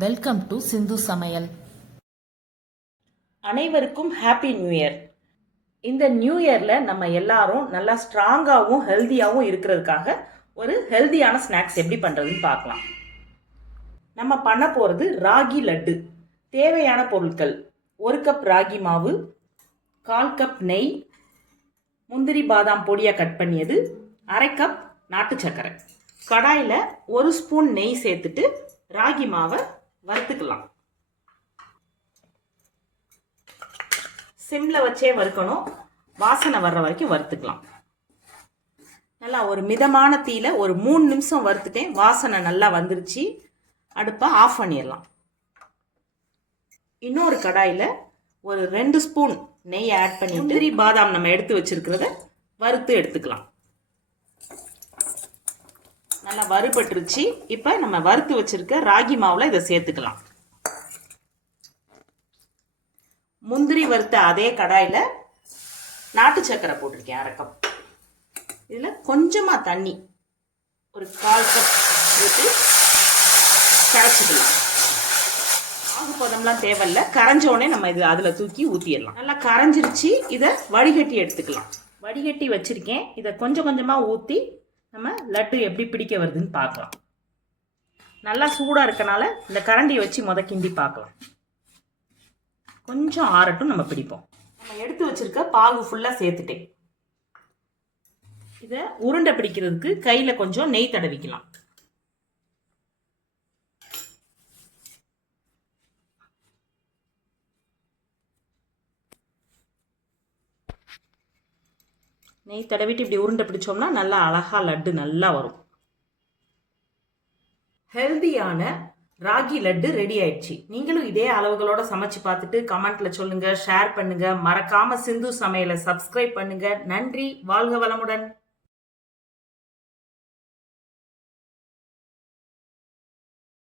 Welcome to சிந்து சமையல். அனைவருக்கும் happy new year. இந்த நியூ இயர்ல நம்ம எல்லாரும் நல்லா ஸ்ட்ராங்காகவும் ஹெல்த்தியாகவும் இருக்கிறதுக்காக ஒரு ஹெல்த்தியான ஸ்நாக்ஸ் எப்படி பண்ணுறதுன்னு பார்க்கலாம். நம்ம பண்ண போகிறது ராகி லட்டு. தேவையான பொருட்கள்: 1 கப் ராகி மாவு, 1/4 கப் நெய், முந்திரி பாதாம் பொடியாக கட் பண்ணியது, 1/2 கப் நாட்டு சர்க்கரை. கடாயில் 1 ஸ்பூன் நெய் சேர்த்துட்டு ராகி மாவை வறுத்துக்கலாம். சிம்ல வச்சே வறுக்கணும், வாசனை வர்ற வரைக்கும் வறுத்துக்கலாம். நல்லா ஒரு மிதமான தீயில ஒரு 3 நிமிஷம் வறுத்துட்டேன். வாசனை நல்லா வந்துருச்சு. அடுப்பை ஆஃப் பண்ணிடலாம். இன்னொரு கடாயில் ஒரு 2 ஸ்பூன் நெய் ஆட் பண்ணி முந்திரி பாதாம் நம்ம எடுத்து வச்சிருக்கிறத வறுத்து எடுத்துக்கலாம். நல்லா வறுபட்டுருச்சு. இப்போ நம்ம வறுத்து வச்சிருக்க ராகி மாவில் இதை சேர்த்துக்கலாம். முந்திரி வறுத்த அதே கடாயில் நாட்டு சர்க்கரை போட்டிருக்கேன் 1/2 கப். இதில் கொஞ்சமாக தண்ணி ஒரு 1/4 கப் ஊற்றி கரைச்சிக்கலாம். பாகுபதம்லாம் தேவையில்லை, கரைஞ்சோடனே நம்ம இது அதில் தூக்கி ஊற்றிடலாம். நல்லா கரைஞ்சிருச்சு. இதை வடிகட்டி எடுத்துக்கலாம். வடிகட்டி வச்சுருக்கேன். இதை கொஞ்சம் கொஞ்சமாக ஊற்றி நம்ம லட்டு எப்படி பிடிக்க வருதுன்னு பார்க்கலாம். நல்லா சூடாக இருக்கனால இந்த கரண்டியை வச்சு கிண்டி பார்க்கலாம். கொஞ்சம் ஆறட்டும், நம்ம பிடிப்போம். நம்ம எடுத்து வச்சிருக்க பாகு ஃபுல்லாக சேர்த்துட்டேன். இதை உருண்டை பிடிக்கிறதுக்கு கையில் கொஞ்சம் நெய் தடவிக்கலாம். நெய் தடவிட்டு இப்படி உருண்டை பிடிச்சோம்னா நல்லா அழகா லட்டு நல்லா வரும். ஹெல்தியான ராகி லட்டு ரெடி ஆயிடுச்சு. நீங்களும் இதே அளவுகளோட சமைச்சு பார்த்துட்டு கமெண்ட்ல சொல்லுங்க, ஷேர் பண்ணுங்க. மறக்காம சிந்து சமையலை சப்ஸ்கிரைப் பண்ணுங்க. நன்றி. வாழ்க வளமுடன்.